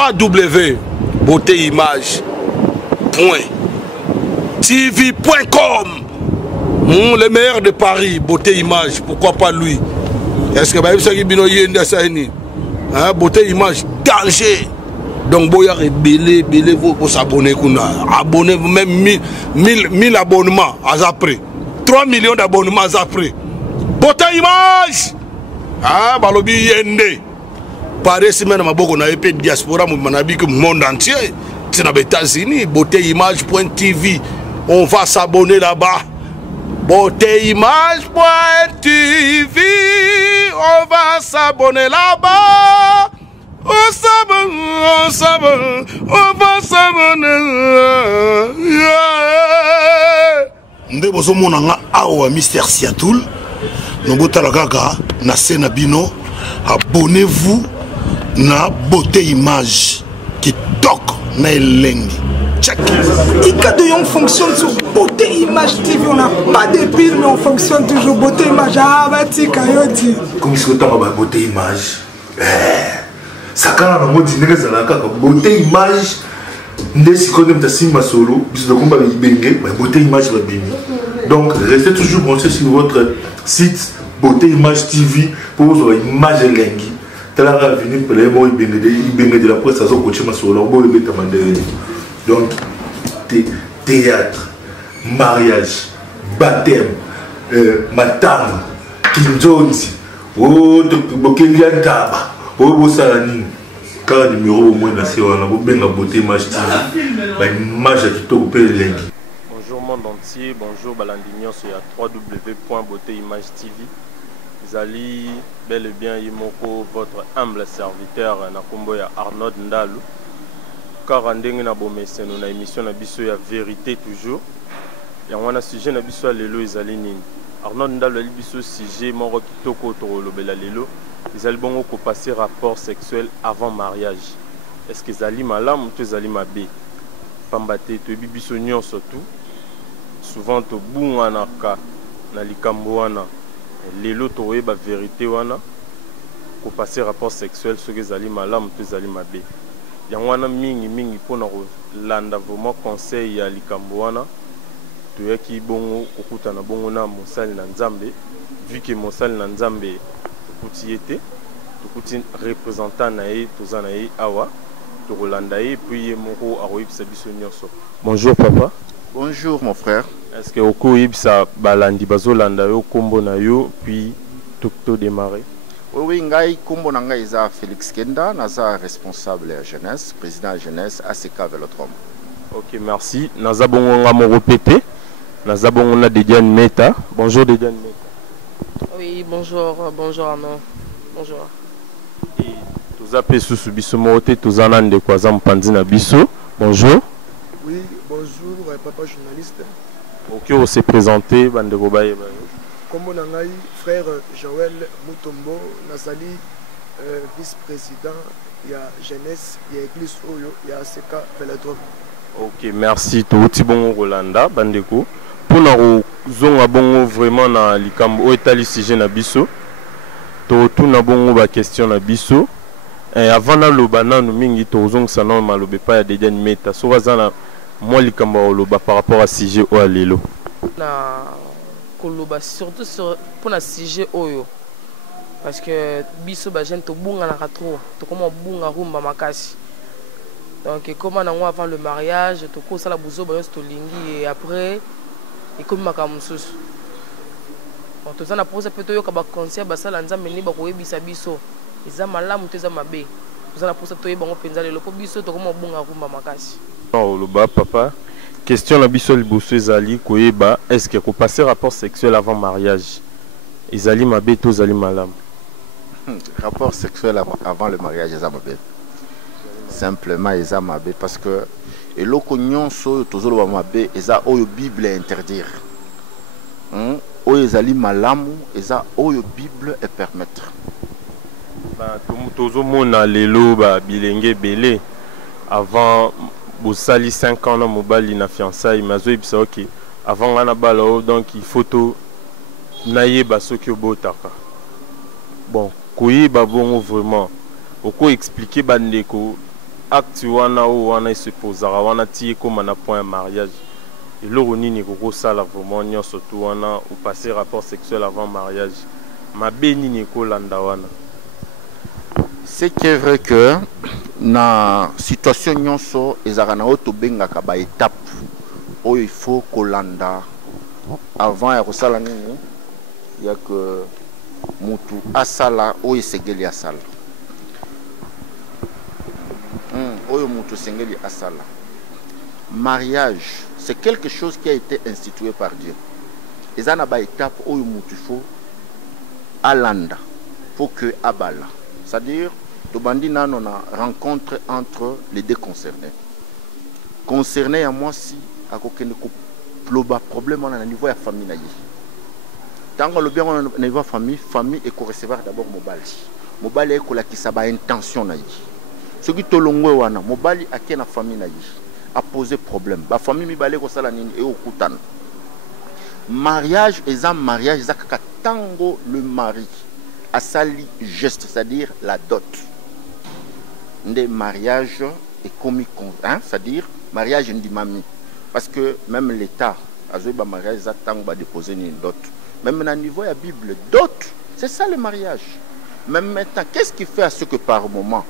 www.beautéimage.tv.com. Le meilleur de Paris, Beauté Image, pourquoi pas lui? Est-ce que Beauté Image, danger. Donc, vous belé vous pour s'abonner. Abonnez-vous, même 1000 abonnements après. 3 millions d'abonnements après. Beauté Image! Ah, balobi yende. Pareil, si même on a épée de diaspora, le monde entier. C'est dans les États-Unis, beautéimage.tv. On va s'abonner là-bas. Beautéimage.tv. On va s'abonner là-bas. On s'abonne, on va s'abonner. Nde bozo monanga awa Mister Siatoul. Nobota la gaga na Senabino. Abonnez-vous na Beauté Image qui toque na elengi. Check. Ika de on fonctionne sur Beauté Image TV. On n'a pas de pile mais on fonctionne toujours Beauté Image. Ah bah tika yoti. Comme si on a Beauté Image. Ça quand on a mot dîner ça là kaka Beauté Image. Ndesi quand même ta simba solo. Bis de combat ibenge. Beauté Image va bien. Donc restez toujours branchés sur votre site Beauté Image TV pour vous avoir une image elengi. Tala venir pour les mots ibenge de la presse à son coach ma solo. Bon il est amandé. Donc, théâtre, mariage, baptême, matanga, King Jones, oh, Bokelian Taba, oh, Bossalani, car numéro au moins dans ces on a bien la Beauté Image TV, image qui t'occupe les lignes. Bonjour monde entier, bonjour Balandignon sur www.beautéimage TV. Zali, bel et bien, Yimoko, votre humble serviteur, Nakumboya Arnaud Ndalou. Car on a une émission na biso ya vérité toujours. Il y a un sujet na biso lelo ezalini. Arnaud Ndalo biso sujet moko kitoko to lobela lelo. Ezali bongo ko passer rapport sexuel avant mariage. Est-ce que ezali malamu ou ezali mabe? Pambate to biso nyonso tout. Souvent to bungana ka na likambo wana. Lelo to yeba vérité wana. Ko passer rapport sexuel ce que ezali malamu ou ezali mabe. Yangwana mingi pona landa vraiment conseil ya likambo wana toyaki bongo kokuta na bongo na mosali na Nzambe vu que mosali na Nzambe tokuti ete tokuti représentant na ye tozana ye awa tokolanda ye puis ye moko akoyebisa biso nyonso. Bonjour papa. Bonjour mon frère. Est-ce que okoyebisa balandi bazolanda yo kombo na yo puis to démarrer? Oui, ngai kombo na ngai za Félix Kenda, naza responsable à jeunesse, président jeunesse ACK Vélodrome. OK, merci. Naza bongo nga mo répéter. Naza bongo na Dediane Meta. Bonjour Dediane Meta. Oui, bonjour, bonjour Arnaud. Bonjour. Et toza pe susu biso moté tozana nde kwa za mpanzi na biso. Bonjour. Oui, bonjour papa journaliste. OK, on s'est présenté bande ko baye baye. Comme on a frère Joël Mutombo, Nazali, vice-président, il y a jeunesse, il y a église Oyo, il y a ACK Vélodrome. OK, merci. Touti bongo Rolanda, bandeko. Pour na zonga bongo vraiment na likambo etali sujet na biso. To na bongo ba question na biso. Et avant na lobana no mingi to zonga sana malobe pa ya Dediane Meta. So bazana moi likambo loba par rapport à sujet o alelo. Na koloba surtout pour le sujet oyo parce que biso ba jeune to bunga na trop to comment bunga rumba makasi donc comment na avant le mariage to ko sala buzo ba to lingi et après et comme makamususu on to zana pour ça peut yo ka ba conseil ba sala nzambe ni ba ko yebisa biso eza malamu to eza mabe to zana pour ça to yeba ngo penza lelo po biso to comment bunga rumba makasi. Non le bas papa. Question la bisol bosso ezali koyeba est-ce que ko passer rapport sexuel avant mariage ezali mabe to ezali malamu? Rapport sexuel avant le mariage ezali mabe. Simplement ezali mabe parce que eloko nyonso tozolo mabe eza oyo Bible interdire. Oyo ezali malamu eza oyo Bible et permettre. Ba tozo mona lelo ba bilenge belé avant Bosali 5 ans na mobali na fiançailles mazo ibisa OK avant ngana bala donc il faut to naye basoki obotaka bon koyeba bongo vraiment oko expliquer bandeko acte wana o wana se posera wana ti comme na point mariage et le nini ko sala vraiment nyo surtout wana ou passer rapport sexuel avant mariage ma nini ko landa wana. C'est qui est vrai que na situation nyonso ezakana oto bengaka ba étape o il faut kolanda avant ya kosala nini ya que mutu asala o esengeli asala oyo mutu sengeli asala. Mariage c'est quelque chose qui a été institué par Dieu. Ezana ba étape oyo mutu faut alanda pour que abala, c'est-à-dire tobandi nano na rencontre entre les deux concernés. Concerné à moi si à kokende ko ploba problème na niveau ya famille na ye. Tango le bien on na niveau famille et ko recevoir d'abord mobali ko la ki sa ba intention na ye. Ce qui tolongwe wana mobali ake na famille na ye a posé problème. Ba famille mi balé ko sala nini e okutana. Mariage et un mariage zakaka tango le mari a sali geste, c'est-à-dire la dot. Des mariages est commis, hein, c'est-à-dire mariage ndi mami. Parce que même l'État a joué ba mariage tango ba déposer une dot. Même à niveau de la Bible, dot, c'est ça le mariage. Même maintenant, qu'est-ce qui fait à ce que par moment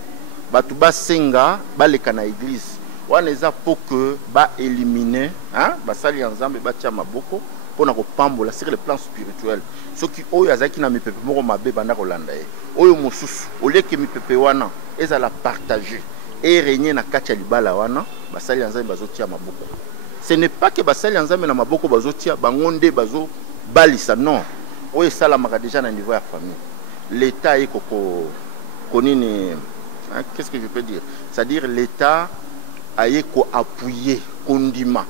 Batouba Senga, Balekana église, on les a pour que ba éliminer, hein, ba sali ensemble, ba tia maboko pour na pambola sur le plan spirituel. Ceux qui oyo azaki na mi pepe moko mabe banda kolanda e. Oyo mosusu, au lieu que mi pepe wana, eza la partager et régner na katia libala wana, ba sali ensemble bazo tia maboko. Ce n'est pas que ba sali ensemble na maboko bazo tia bangonde bazo balisa, non. Oyo sala maka déjà na niveau ya famille. L'État est konini, hein, qu'est-ce que je peux dire? C'est-à-dire l'État a appuyé kondima.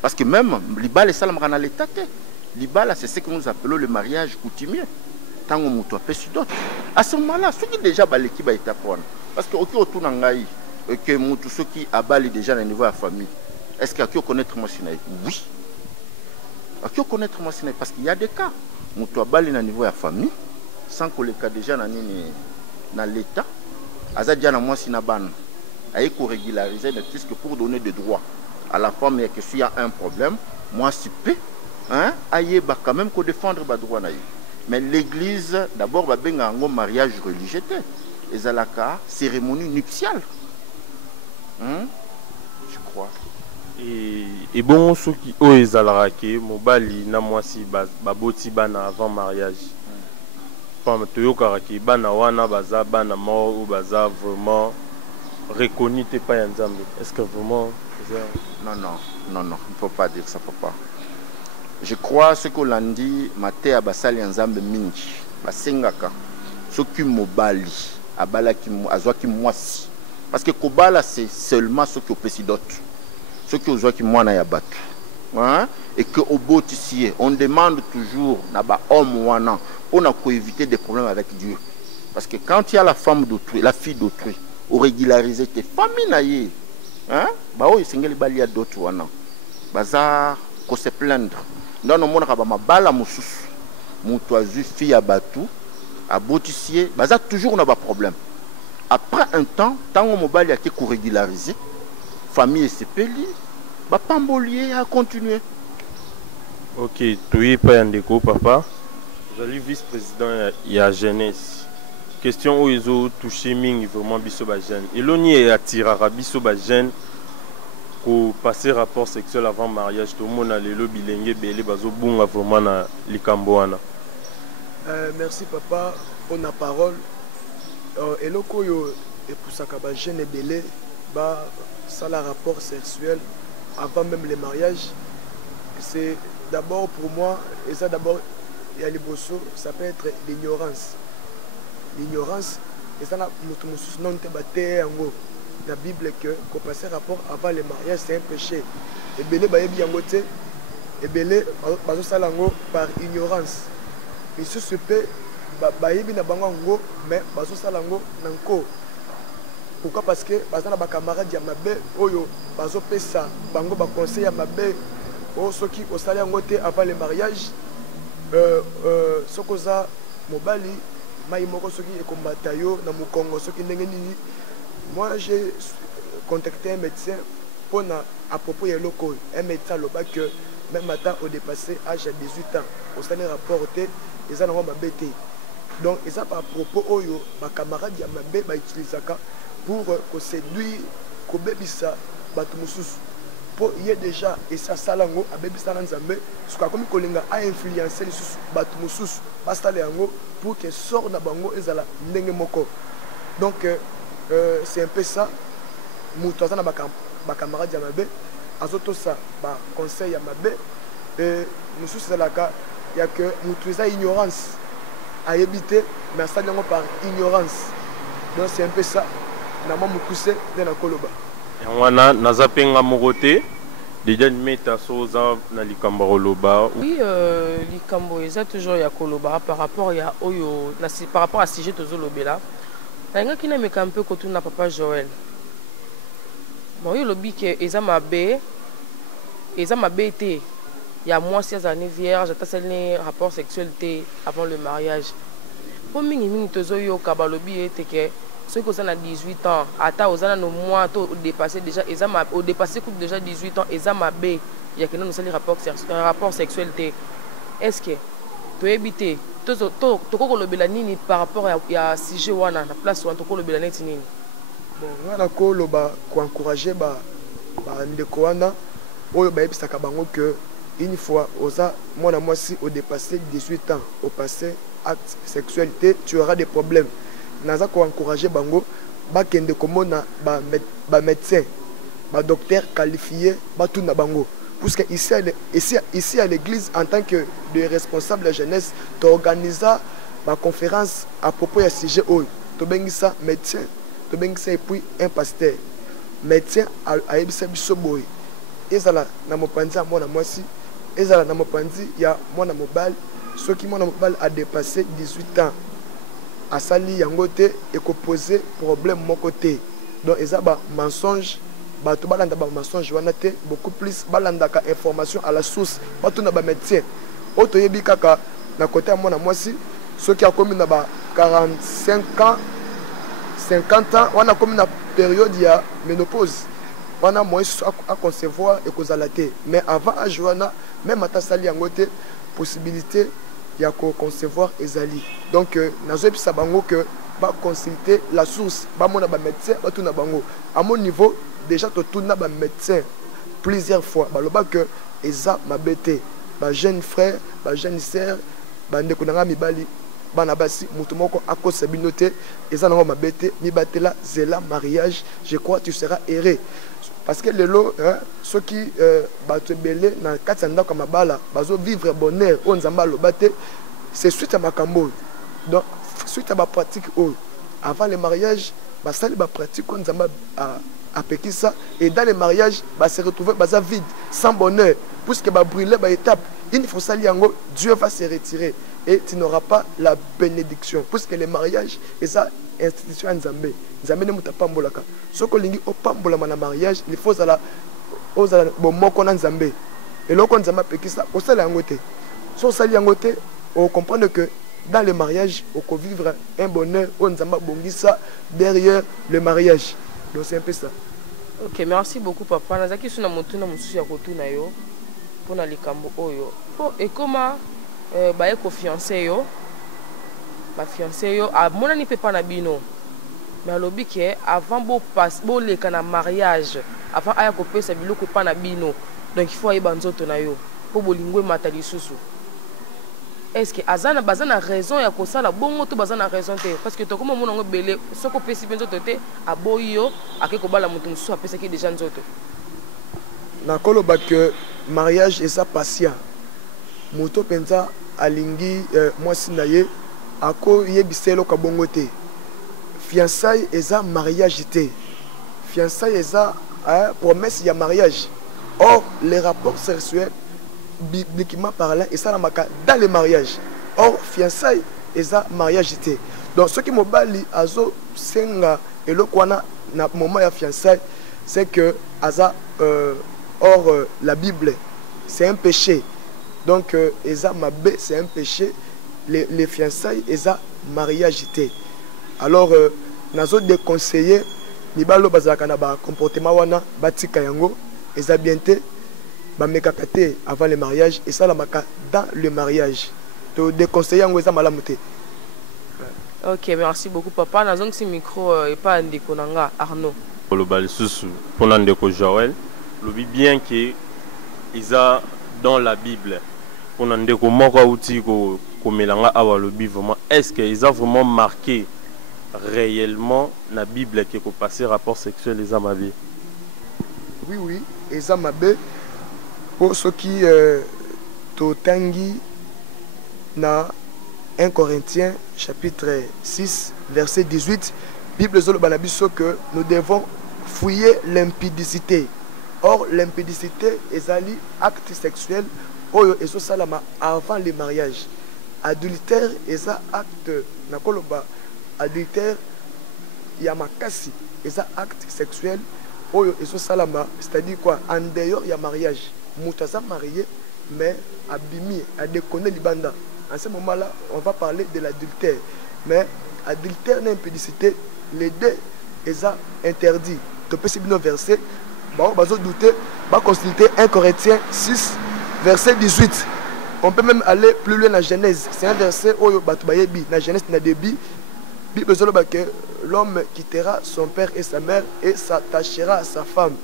Parce que même l'ibala est dans l'État. L'ibala, c'est ce que nous appelons le mariage coutumier. Tant qu'on m'a fait sur d'autres. À ce moment-là, ceux qui déjà balé qui va être appris. Parce que autour de nangaï, que ceux qui abalent déjà au niveau de la famille, est-ce qu'il y a qui connaître moi sinaï? Oui. À qui connaître moi sinaï? Parce qu'il y a des cas. Moutou abalé au niveau de la famille, sans que les cas déjà dans l'État, Azadia na moi sinaban, aïe qu'on régularise, puisque pour donner des droits à la femme, et que s'il y a un problème, moi si peu, hein, aïe bah quand même qu'on défendre bah droit naïe. Mais l'église d'abord va bien un mariage religieux, et ça la cérémonie nuptiale, je crois. Et bon ceux qui osent la mobali na moi si baboti bana avant mariage. Femme toyokaraki bana wana baza bana mort ou baza vraiment reconnu t'es pas ensemble. Est-ce que vraiment non, il ne faut pas dire ça, papa. Je crois ce que l'on dit, Maté a basali ensemble mingi, basengaka, ce qui mobali, abala qui azwa qui moisi. Parce que kobala c'est seulement ce qui opési d'autres, ce qui ozwa qui moana ya batu. Hein? Et que au botissier, on demande toujours naba homme wana pour éviter des problèmes avec Dieu. Parce que quand il y a la femme d'autrui, la fille d'autrui, ou régulariser tes familles naïe. Hein? Bah oui, c'est une balia d'autres wana. Bazar, qu'on se plaindre. Non, non, mon rabat ma bala moussous. Mon toisu fille à batou, à botissier. Bazar toujours on a pas problème. Après un temps, tant on mobile a été régularisé, famille s'est payée, bah pambolier a continué. Ok, tu es pas un déco, papa. Vous allez vice-président il y a jeunesse. Question où ils ont touché ming vraiment bisobagène. Et l'on y est attiré à bisobagène pour passer rapport sexuel avant mariage. Tout le monde a le bilingue belé bazo bunga vraiment na likamboana. Merci papa pour la parole. Et le koyo et pour ça que jeune et belé bah ça la rapport sexuel avant même le mariage. C'est d'abord pour moi et ça d'abord il y a les bossos, ça peut être l'ignorance. L'ignorance, et ça, non la Bible que passer rapport avant le mariage, c'est un péché. Et belé bayebi yangote, et belé bazo salango par ignorance. Et ce se peut bayebi na bango mais bazo salango nanko. Pourquoi? Parce que bazana ba camarade ya mabe oyo bazo pesa bango ba conseil ya mabe o soki o sala yangote avant le mariage sokoza mobali maïmoko soki et combattayo na mukongo soki ndenge nini. Moi j'ai contacté un médecin pour à propos de l'eau. Un médecin a dit que même matin au dépassé l'âge de 18 ans, on s'est rapporté, ils ont bêté. Donc, ils ont par propos oyo, ma camarade Yamabé va utiliser pour séduire, pour bébisa, pour y déjà et ça salango a bébisa nzambe, ce comme kolinga a influencé les batumusus, basta yango pour que sorte na bango ezala ndenge moko. Donc c'est un peu ça. Moutoza na ba camarade Yamabé, azoto ça ba conseil Yamabé et musus ezalaka il y a que moutoza ignorance à éviter, mais ça vient par ignorance. Donc c'est un peu ça. Nama mukuse de la koloba. Wana nazapenga mogote déjà meta soza na likambo loba. Oui, likambo eza toujours ya koloba par rapport ya oyo par rapport à sujet tozolobela. Tanga kina meka un peu kotuna papa Joël. Bon yo lobi ke eza mabe te. Il y a moi 16 années vierge, j'ai rapport sexuel avant le mariage. Pour mingi tozoyo kabalobi était que ceux qui ont 18 ans, ata aux années mois dépassé déjà, au dépassé couple déjà 18 ans, ils ont mabé. Il y a que nous avons rapport sexuel. Est-ce que tu as évité tu as nini par rapport à sujet wana na place où tu as nini? Bon, wana ko loba ko encourager ba ndeko wana oyo ba ebisaka bango que une fois moi si au dépassé 18 ans, au passé acte sexualité, tu auras des problèmes. Naza ko encourager bango ba kende komona ba médecin, ba docteur qualifié, ba tout na bango. Parce que ici à l'église en tant que de responsable de la jeunesse, tu organises ba conférence à propos de sujet oyo. Tu bengisa médecin, tu bengisa et puis un pasteur. Médecin a ebisa biso boy. Ezala na mopanzi mwana mwasi. Ezala na mopanzi ya mwana mobile. Ceux qui mwana mobile a dépassé 18 ans. A sali yangote et ko poser problème mon côté. Donc ezaba mensonge, ba to balanda ba mensonge wana te, beaucoup plus balanda ka information à la source. Ba to na ba médecin. Oto yebi kaka na côté mwana mwasi, ceux qui a commis na ba 45 ans, 50 ans, on a comme une période il y a ménopause. On a moins à concevoir et cause à la tête. Mais avant à Joana, même à Tassali Angote, possibilité il y a concevoir Ezali. Donc, nazo pisa bango que va consulter la source. Ba mona ba médecin, ba tout na bango. À mon niveau, déjà tout na ba médecin plusieurs fois. Ba loba que eza ma bête, ba jeune frère, ba jeune sœur, ba ndeko nanga mibali. Banabasi mutumoko ako sabinote eza nango mabete mi batela zela mariage, je crois tu seras erré parce que lelo ceux qui bato belé na katsanda comme bala bazo vivre bonheur on nzamba lobate c'est suite à makambo. Donc suite à ma pratique avant le mariage ba sali ba pratique on nzamba a pekisa et dans le mariage ba se retrouver baza vide sans bonheur puisque ba brûler ba étape il faut sali yango Dieu va se retirer et tu n'auras pas la bénédiction puisque le mariage est ça institution nzambe nzambe ne mutapambolaka soko lingi opambola na mariage il faut ça bon moko na nzambe et loko nzamba pekisa o sala yangote so sali yangote on comprend que dans le mariage on peut vivre un bonheur on nzamba bongisa derrière le mariage. Donc c'est un peu ça. OK, merci beaucoup papa. Nazaki suna motuna mususu ya kotuna yo pona likambo oyo. Po et comment ba eko fiancé yo ba fiancé yo a monani pe pa na bino mais alobi ke avant bo leka na mariage avant aya ko pesa biloko pa na bino donc il faut ayeba nzoto na yo po bolingwe mata lisusu. Est-ce que azana bazana raison ya ko sala bongo to bazana raison te parce que to comme mon ngo belé soko pesi benzoto te aboyo akeko bala mutu musu apesa ki déjà nzoto na koloba que mariage et ça patient moto penza alingi mwasi na ye ako yebiselo ka bongo te fiançailles eza mariage te fiançailles eza promesse ya mariage. Or les rapports sexuels bibliquement parlant et ça dans le mariage. Or fiançailles eza mariage te. Donc ce qui mobali azo senga eloko wana na moment ya fiançailles c'est que aza or la Bible c'est un péché. Donc, eza mabé, c'est un péché. Les fiançailles, eza mariage. Alors, nazo déconseillé, mibalo bazalaka na ba comportement wana batika yango eza bien te bamekaka te avant le mariage et ça la maka dans le mariage to déconseiller yango eza malamu te. Ok, merci beaucoup papa. Nazong si micro et pas ndeko nanga Arnaud. Le bal sous pour ndeko Joël, le bien que isa dans la Bible pour ndeko moko outi ko melanga awa le vraiment est-ce que ils a vraiment marqué réellement la Bible qui ko passer rapport sexuel les amabe? Oui, les amabe pour ceux qui totangi na 1 Corinthiens chapitre 6 verset 18 Bible zolo banabiso que nous devons fouiller l'impudicité. Or l'impudicité est un acte sexuel oyo ezo salama avant le mariage. Adultère est un acte nakoloba adultère yamakasi est un acte sexuel oyo ezo salama, c'est-à-dire quoi en dehors ya mariage. Moutaza marié mais abimi a déconné libanda. En ce moment-là, on va parler de l'adultère. Mais adultère et impudicité, les deux, ils sont interdits. Tu peux citer nos versets. Bon, on va douter. On va consulter 1 Corinthiens 6, verset 18. On peut même aller plus loin dans la Genèse. C'est un verset où dans la Genèse, il y a des Bible. Bible dit que l'homme quittera son père et sa mère et s'attachera à sa femme.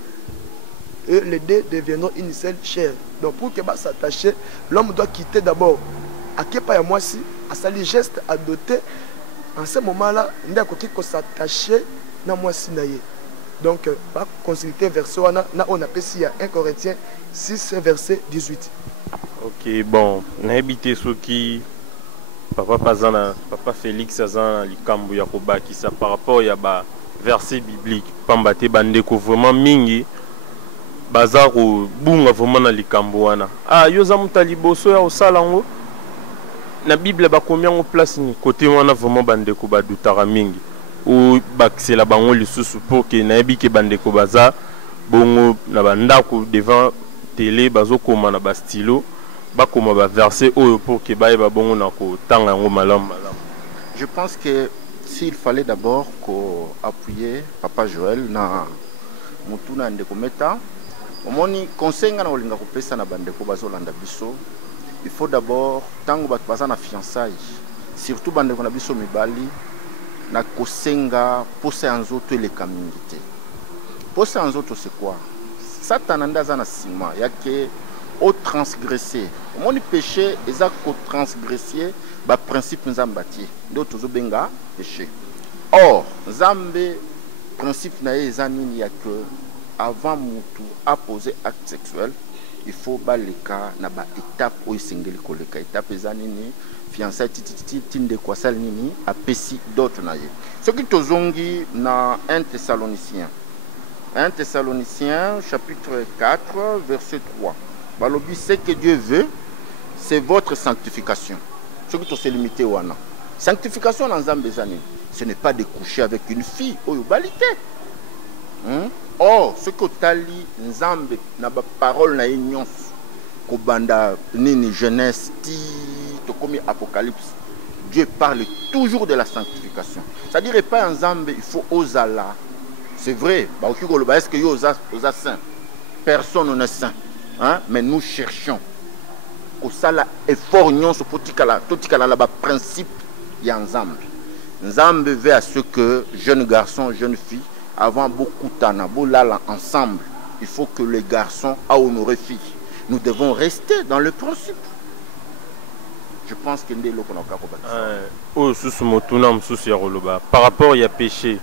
Et les deux deviendront une seule chair. Donc pour qu'il s'attacher, l'homme doit quitter d'abord. À qui pas moi si à sa geste adopté en ce moment-là, il y a quelqu'un qui s'attacher na moi si naïe. Donc va consulter verset on appelle ici 1 Corinthiens 6 verset 18. Ok, bon, na habité ceux qui papa Félix azana likambu ya kobaki ça par rapport ya ba verset biblique pambate bandeko vraiment mingi bazaro bunga vraiment na likambu wana. Ah yoza mutaliboso ya osalango na Bible ba combien en place ni côté wana vraiment bandeko ba dutara mingi ou baksela bango lisusu pour que na yebi ke bandeko baza bongo na bandako devant télé bazo koma na ba stylo ba koma ba verset oyo pour que ba yeba bongo na ko tanga ngo malam. Je pense que s'il fallait d'abord ko appuyer papa Joël na mutuna ndeko meta omoni conseil nga na olinga ko pesa na bandeko bazo landa biso. Il faut d'abord, tant que tu as fiançailles, surtout quand tu as biso mibali, na kosenga poser en autres les communautés. Poser en autres c'est quoi? Satan anda zana sima, ya que au transgresser. Mon péché est à transgresser ba principe nzambati. D'autres zo benga péché. Or, nzambe principe na ezanini ya que avant mutu a posé acte sexuel, il faut baleka na ba étape o singeli koleka étape ezanini fiançailles tinde kwa sal nini apesi d'autres na ye. Ce qui tozongi na 1 Thessaloniciens chapitre 4 verset 3. Balobi ce que Dieu veut c'est votre sanctification. Ce qui se limité wana. Sanctification dans Nzambe ezanini, ce n'est pas de coucher avec une fille ou balité. Or, ce que tali nzambe na ba parole na nyons ko banda nini Genèse ti to komi Apocalypse, Dieu parle toujours de la sanctification. C'est-à-dire pas nzambe il faut ozala. C'est vrai, ba okiko lo ba est-ce que yo oza saint? Personne n'est saint, hein? Mais nous cherchons ko sala effort nyons potikala totikala la ba principe ya nzambe. Nzambe veut à ce que jeunes garçons, jeunes filles avant beaucoup de ensemble, il faut que les garçons aient honoré filles. Nous devons rester dans le principe. Je pense que nous par rapport à péché,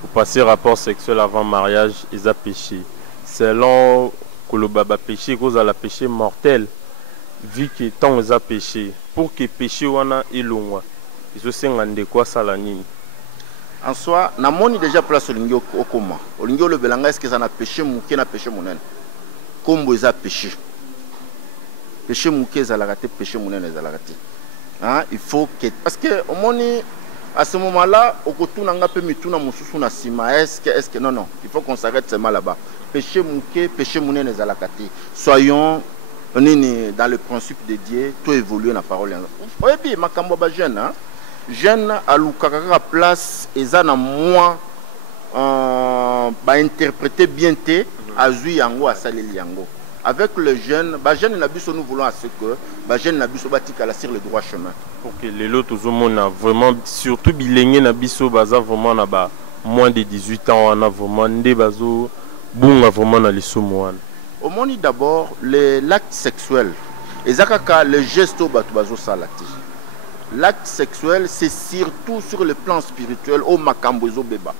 pour passer rapport sexuel avant mariage, ils ont péché. Selon que le baba péché, cause à la péché mortel, vu que tant ils ont péché, pour que péché wana ilongwa, ils ont quoi ça la nuit. En soi, na moni déjà place olingi okoma. Olingi le belanga est-ce que ça na péché mouké na péché monen. Kombo eza péché. Péché mouké za la raté péché monen za la raté. Hein, il faut que parce que au moni à ce moment-là, okotuna nga pe mituna mususu na sima est-ce que non, il faut qu'on s'arrête seulement là-bas. Péché mouké, péché monen za la raté. Soyons dans le principe de Dieu, tout évolue na parole. Oui bien makambo ba jeune hein. Jeune à l'ukakaka place eza na moi interpréter bien te azui yango asaleli yango avec le jeune jeune na biso nous voulons à ce que jeune na biso batikala sur le droit chemin pour que les lots tozomona vraiment surtout bilenge na biso baza vraiment na ba moins de 18 ans on a vraiment ndé bazo bunga vraiment na lisumu wana au moni d'abord l'acte sexuel ezakaka le geste bato bazo salati l'acte sexuel c'est surtout sur le plan spirituel au makambo ezobeba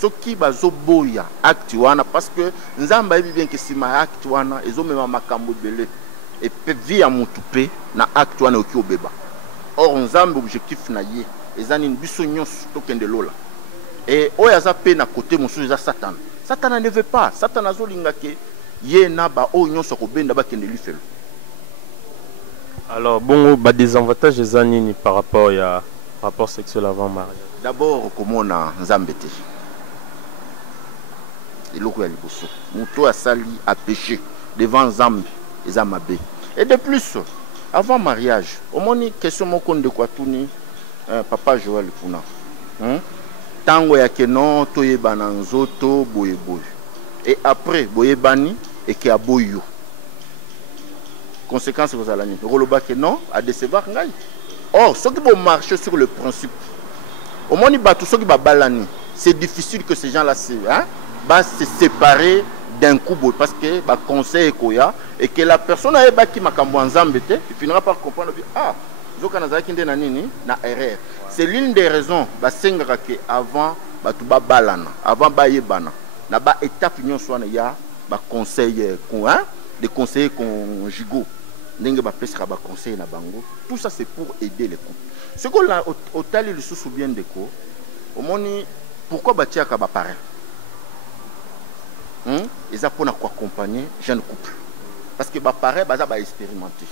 soki bazoboya acte wana parce que nzamba yebi bien que sima acte wana ezomema makambo belé et pe via mutu pe na acte wana oki obeba or nzamba objectif na ye ezani biso nyonso tokende lola et oya za pe na côté mosusu za Satan ne veut pas Satan azolinga ke ye na ba o nyonso ko benda bakende lifelo. Alors bon des avantages ezani par rapport à rapport sexuel avant mariage. D'abord komona nzambete eloko ya liboso muto asali a péché devant Nzambe ezamabe et de plus avant mariage omoni question moko de kwa tuni papa Joël kuna tango ya keno toyebana nzoto boye et après boyebani et ki aboyo conséquence vous allez roloba que non à décevoir ngai or ceux qui vont marcher sur le principe omoni batu ceux qui ba balani c'est difficile que ces gens là se séparer d'un coup parce que ba conseil koya et que la personne a qui makambo nzambe te il finira par comprendre zoka nazaki nde na nini na erreur c'est l'une des raisons ba sengaka que avant batu ba balana avant ba yebana na ba étape nyonso wana ya ba conseil des conseillers conjugaux ndenge ba pesaka ba conseil na bango tout ça c'est pour aider les couples ce qu'on a au tali le sous bien déco au moni pourquoi batiaka ba parrain ils ont pour accompagner jeune couple parce que ba parrain baza ba expérimenter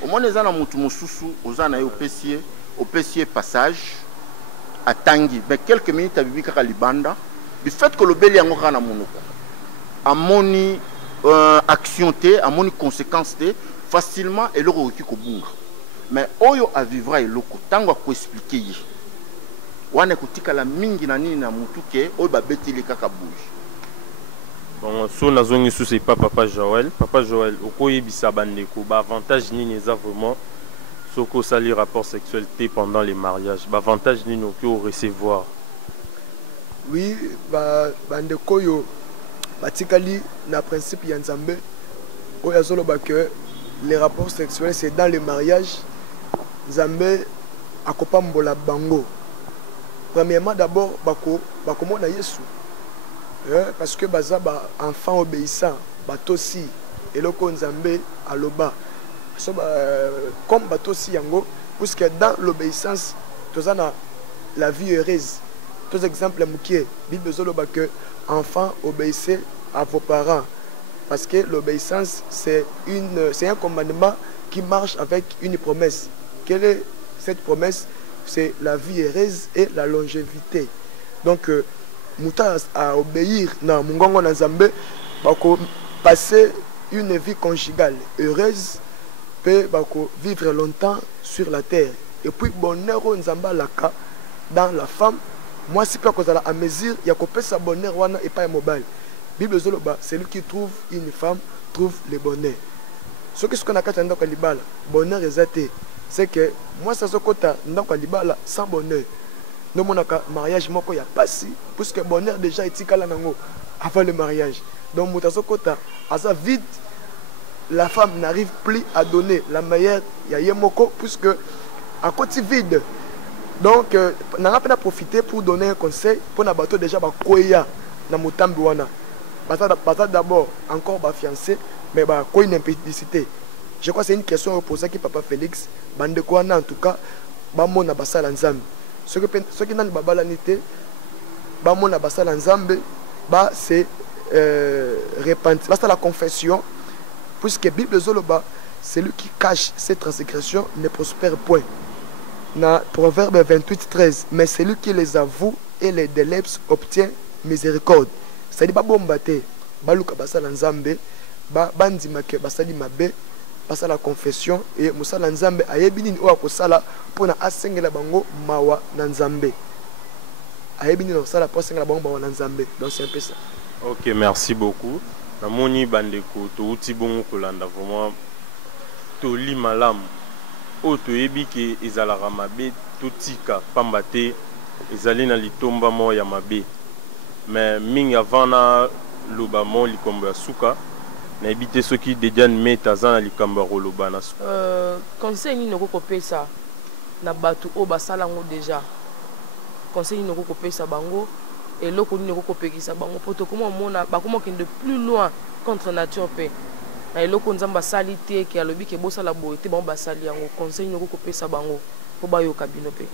au moins les ana mutu mususu ozana yo opesier passage à tangi mais quelques minutes à bibi kaka libanda du fait que le beli yango kana monoko amoni action te amoni conséquence te facilement et le roki ko bunga mais oyo a vivra eloko tango ko expliquer yi wana kotika la mingi na nini na mutu ke oyo ba betili kaka bouge. Bon, so nazongi sous c'est pas papa Joël okoyebisa bandeko ba avantage nini eza vraiment soko sali rapport sexuel pendant les mariages ba avantage nini au recevoir. Oui, bandeko yo batikali na principe ya Nzambe oyo azoloba que les rapports sexuels c'est dans le mariage Nzambe akopambola bango. Premièrement d'abord bakomona Yesu. Parce que baza ba enfant obéissant batosi eloko Nzambe aloba so comme batosi yango puisque dans l'obéissance tozana la vie heureuse tous exemples mukie Bible zoloba que enfants obéissez à vos parents parce que l'obéissance c'est un commandement qui marche avec une promesse. Quelle est cette promesse? C'est la vie heureuse et la longévité. Donc Mouta à obéir na mungongo na Nzambe bako passer une vie conjugale heureuse peut bako vivre longtemps sur la terre et puis bonheur Nzamba laka dans la femme moi si pas kozala à mesure ya ko pesa bonheur wana et pas mobile Bible zoloba celui qui trouve une femme trouve le bonheur ce que qu'on a katanda ko libala bonheur ezate c'est que moi ça sokota ndako libala sans bonheur. Nous avons un mariage moko ya passé puisque bonheur déjà etikala nango avant le mariage. Donc mutaso kota asa vide la femme n'arrive plus à donner la meilleure ya yemoko puisque à côté vide. Donc n'a pas profiter pour donner un conseil pour na bato déjà ba koya na mutambi wana. Bata d'abord encore ba fiancé mais ba koy n'impédicité. Je crois que c'est une question posée qui papa Félix bande ko en tout cas ba mona basala Nzambe. Ce qui n'a pas balanité, bamona basala Nzambe, ba c'est repentir. Basta la confession, puisque Bible zoloba, celui qui cache ses transgressions ne prospère point. Na Proverbe 28:13, mais celui qui les avoue et les délèbre obtient miséricorde. C'est-à-dire ba bombate, ba luka basala Nzambe, ba bandima ke basali mabe. Passa la confession et musala Nzambe ayebi nini o akosala pona asengela bango mawa na Nzambe. ayebini na sala pour singa bango ba nzambe. Donc c'est un peu ça. OK, merci beaucoup. Namoni bandeko to uti bongo kolanda vraiment to li malamu. O to yebi ke ezalaka mabe to tika pamba te ezali na litomba mo ya mabe. Mais mingi avant na loba mo likombo ya suka na ebite soki déjà meta za na likambo loba na suka. Conseil ni noko kopesa na batu o basala ngo déjà. Conseil ni noko kopesa bango et loko ni noko kopekisa bango poto comment mona ba comment de plus loin contre nature pe. Na eloko nzamba sali te ki alobi ke bosala boye te bango basali yango. Conseil ni noko kopesa bango po bayo kabino pe.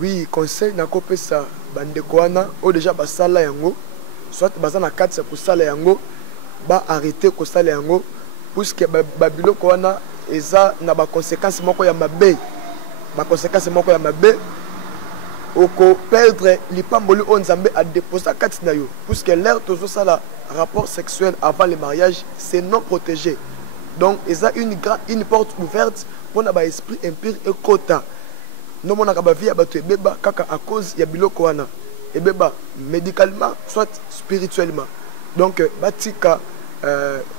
Oui, conseil na kopesa bandeko wana o déjà basala yango soit bazana kati ya kosala yango ba arrêter kosala yango puisque babiloko wana eza na ba conséquences moko ya mabe. Ba conséquences moko ya mabe oko perdre lipamboli on nzambe a déposer kati na yo puisque l'air tozo sala rapport sexuel avant le mariage c'est non protégé. Donc eza une porte ouverte pour na ba esprit impur et kota. Non mon akaba vie abatu ebeba kaka à cause ya biloko wana ebeba médicalement soit spirituellement. Donc batika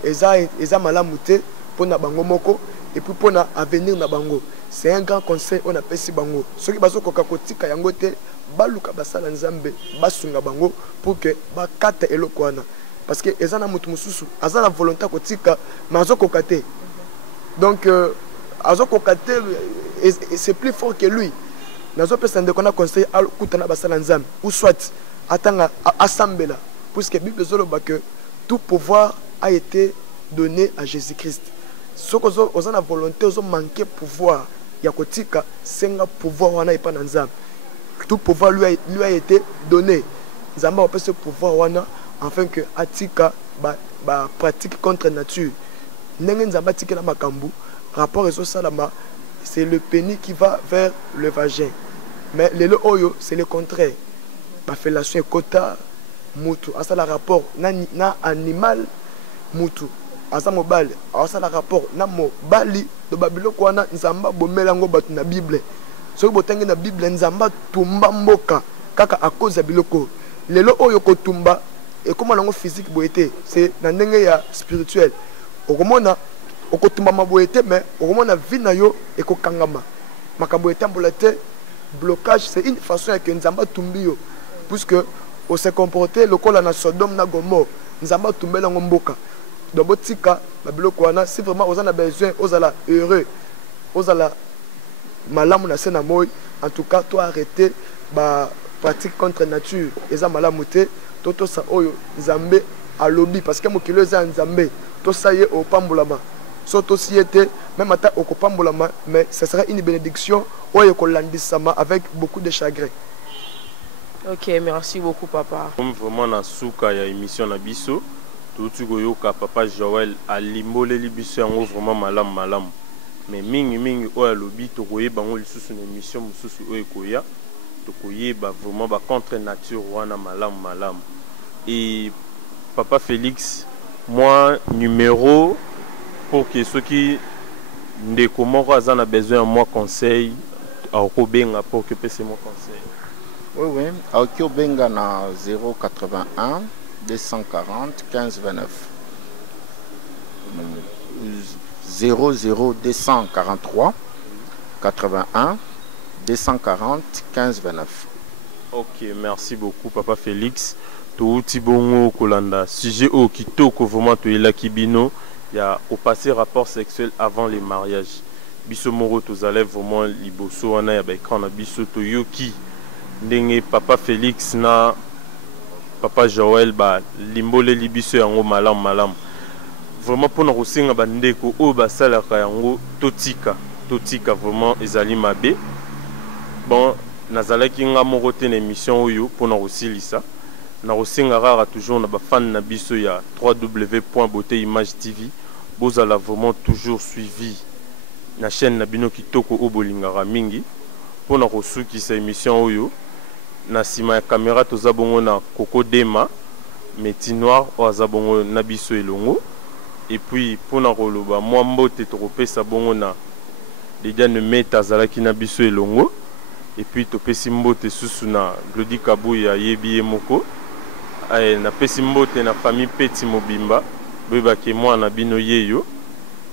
eza malamu te pona bango moko et puis pona avenir na bango. C'est un grand conseil on appelle si bango. Ceux qui baso koka kotika yango te baluka basala nzambe basunga bango pour que bakata eloko wana parce que ezana mutu mususu azana volonté kotika mazo kokate. Donc azo kokate c'est plus fort que lui. Nazo pesa ndeko na conseil al kutana basala nzambe ou soit atanga asambela puisque Bible zoloba que tout pouvoir a été donné à Jésus-Christ. Ce que vous avez la volonté, vous manquez pouvoir. Il y a kotika senga pouvoir wana ipa na nzambe. Tout pouvoir lui a été donné. Nzamba peut ce pouvoir wana afin que atika ba pratique contre nature. Ndenge nzamba tika na makambu rapport ezo salama c'est le pénis qui va vers le vagin. Mais le oyo c'est le contraire. Ba fellation kota mutu asala rapport na animal mutu asa mobile asala rapport na mobali do babiloko wana nzamba bomela ngo batu na Bible. Soki botangi na Bible nzamba tumba mboka kaka à cause ya biloko lelo oyo kotumba et comment lango physique boete c'est na ndenge ya spirituel okomona okotumba maboete mais okomona vie na yo ekokangama makambo etambola te blocage c'est une façon que nzamba tumbi yo puisque on s'est comporté lokola na Sodome na Gomorrhe nzamba tumbela ngo mboka donc botika babiloko wana si vraiment vous en avez besoin ozala heureux ozala malamu na sena moy en tout cas toi arrêter ba pratique contre nature eza malamu te toto sa oyo nzambe alobi parce que mokilo eza nzambe to saye au pambolama soto siete même ata okopambolama mais ça sera une bénédiction oyo kolandisama avec beaucoup de chagrin. OK, merci beaucoup papa. Comme vraiment na suka ya émission na biso tout goyoka papa Joël a limbole libiso yango vraiment malam mais mingi oyo alobi to koyeba ngo lisusu na émission mususu oyo koya to koyeba vraiment ba contre nature wana malam et papa Félix moi numéro pour que ceux qui ndeko moko aza na besoin moi conseil akobenga pour que pese mon conseil. Oui akobenga na 081 240 15 29 00 243 81 240 15 29. OK, merci beaucoup papa Félix. Touti bongo kolanda sujet au kitoko vraiment to elaki bino ya au passé rapport sexuel avant les mariages. Biso moro tozale vraiment liboso wana ya ba écran na biso to yoki ndenge papa Félix na papa Joël ba limbole libiso yango malam vraiment pona kosinga bandeko o basalaka yango totika vraiment ezali mabe bon nazalaki nga moko te na émission oyo pona kosilisa na kosinga rara toujours na ba fan na biso ya www.beautéimage.tv bozala vraiment toujours suivi na chaîne na bino kitoko o bolingaka mingi pona kosukisa émission oyo na sima ya caméra toza bongo na Coco Dema Meti Noir oza bongo na biso elongo et puis pona koloba mwa mbote tokopesa bongo na déjà ne meta zalaki na biso elongo et puis topesi mbote susu na Glody Kabuya yebi ye moko na pesi mbote na famille Peti Mobimba boyebaki mwana bino yeyo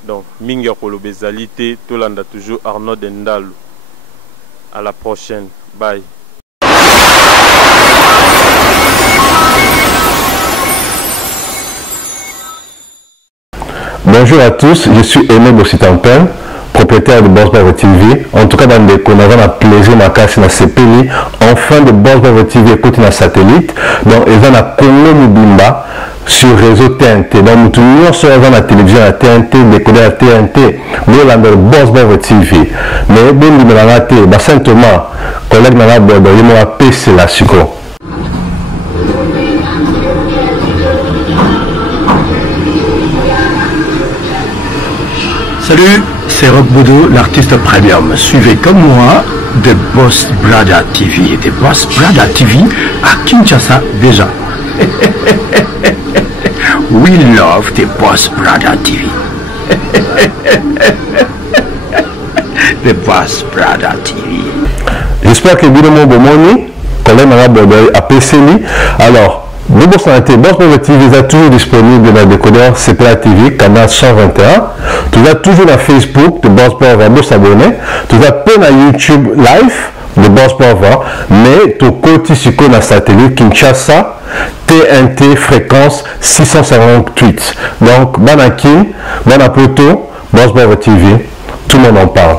donc mingi ya koloba ezali te tolanda toujours Arnaud Ndalu. À la prochaine, bye. Bonjour à tous, je suis Aimé Bossitampin, propriétaire de Boss Bravo TV. En tout cas, dans des qu'on avait un plaisir ma casse na CPI, enfin de Boss Bravo TV écoute na satellite. Donc ils ont la Congo Mubimba sur réseau TNT. Donc nous nous sommes la télévision à TNT, décoder à TNT, nous l'avons de Boss Bravo TV. Mais bon nous l'avons raté, bah Saint Thomas, collègue dans la bordeaux, il m'a PC la sucre. Salut, c'est Rock Boudou, l'artiste premium. Suivez comme moi The Boss Brother TV. The Boss Brother TV à Kinshasa déjà. We love The Boss Brother TV. The Boss Brother TV. J'espère que vous avez bon moni, collègue à PCLI. Alors, nous Boss Bravo TV est toujours disponible dans le décodeur CPA TV, canal 121. Tu vas toujours dans Facebook de Boss Bravo, s'abonner. Tu vas pas dans YouTube live de Boss Bravo, mais tu côté sur la satellite Kinshasa, TNT fréquence 658. Donc, Banakin, Banapoto, Boss Bravo TV, tout le monde en parle.